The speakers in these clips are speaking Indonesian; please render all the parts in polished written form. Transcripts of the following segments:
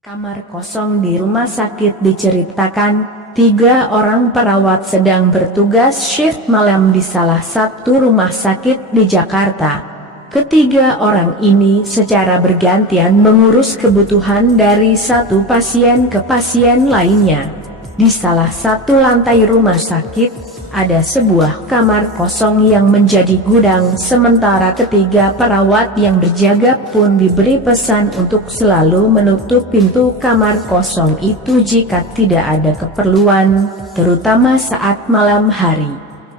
Kamar kosong di rumah sakit diceritakan, 3 orang perawat sedang bertugas shift malam di salah satu rumah sakit di Jakarta. Ketiga orang ini secara bergantian mengurus kebutuhan dari satu pasien ke pasien lainnya. Di salah satu lantai rumah sakit, ada sebuah kamar kosong yang menjadi gudang, sementara ketiga perawat yang berjaga pun diberi pesan untuk selalu menutup pintu kamar kosong itu jika tidak ada keperluan, terutama saat malam hari.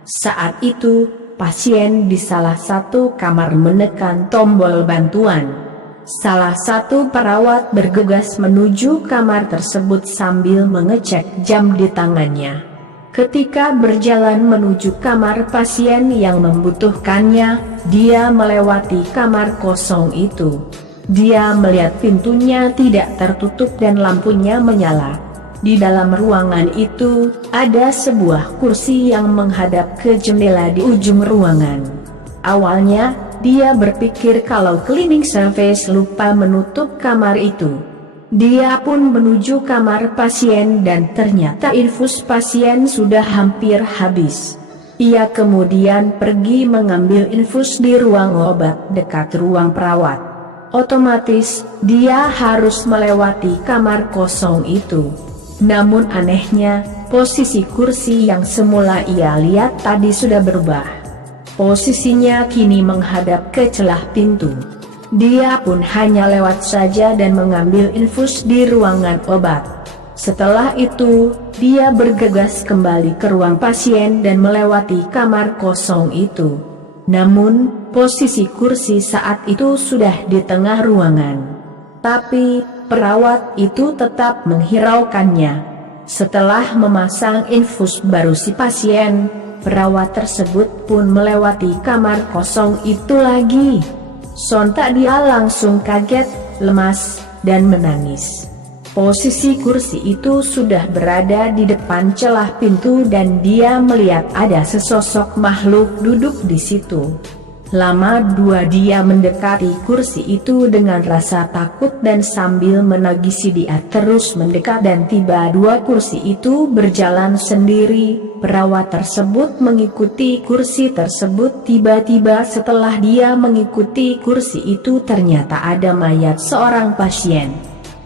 Saat itu, pasien di salah satu kamar menekan tombol bantuan. Salah satu perawat bergegas menuju kamar tersebut sambil mengecek jam di tangannya. Ketika berjalan menuju kamar pasien yang membutuhkannya, dia melewati kamar kosong itu. Dia melihat pintunya tidak tertutup dan lampunya menyala. Di dalam ruangan itu, ada sebuah kursi yang menghadap ke jendela di ujung ruangan. Awalnya, dia berpikir kalau cleaning service lupa menutup kamar itu. Dia pun menuju kamar pasien dan ternyata infus pasien sudah hampir habis. Ia kemudian pergi mengambil infus di ruang obat dekat ruang perawat. Otomatis, dia harus melewati kamar kosong itu. Namun anehnya, posisi kursi yang semula ia lihat tadi sudah berubah. Posisinya kini menghadap ke celah pintu. Dia pun hanya lewat saja dan mengambil infus di ruangan obat. Setelah itu, dia bergegas kembali ke ruang pasien dan melewati kamar kosong itu. Namun, posisi kursi saat itu sudah di tengah ruangan. Tapi, perawat itu tetap menghiraukannya. Setelah memasang infus baru si pasien, perawat tersebut pun melewati kamar kosong itu lagi. Sontak dia langsung kaget, lemas, dan menangis. Posisi kursi itu sudah berada di depan celah pintu dan dia melihat ada sesosok makhluk duduk di situ. Lama dia mendekati kursi itu dengan rasa takut dan sambil menagisi dia terus mendekat dan tiba-tiba kursi itu berjalan sendiri. Perawat tersebut mengikuti kursi tersebut. Tiba-tiba setelah dia mengikuti kursi itu ternyata ada mayat seorang pasien.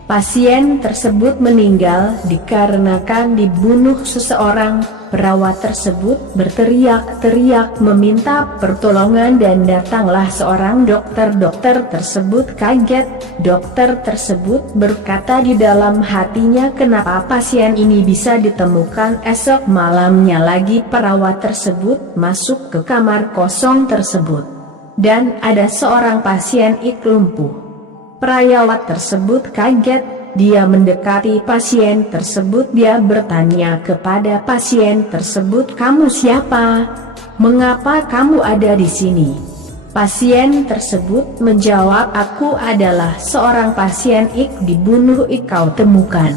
Pasien tersebut meninggal dikarenakan dibunuh seseorang. Perawat tersebut berteriak-teriak meminta pertolongan dan datanglah seorang dokter. Dokter tersebut kaget. Dokter tersebut berkata di dalam hatinya, kenapa pasien ini bisa ditemukan esok malamnya lagi. Perawat tersebut masuk ke kamar kosong tersebut dan ada seorang pasien lumpuh. Perawat tersebut kaget. Dia mendekati pasien tersebut. Dia bertanya kepada pasien tersebut, kamu siapa? Mengapa kamu ada di sini? Pasien tersebut menjawab, aku adalah seorang pasien dibunuh kau temukan.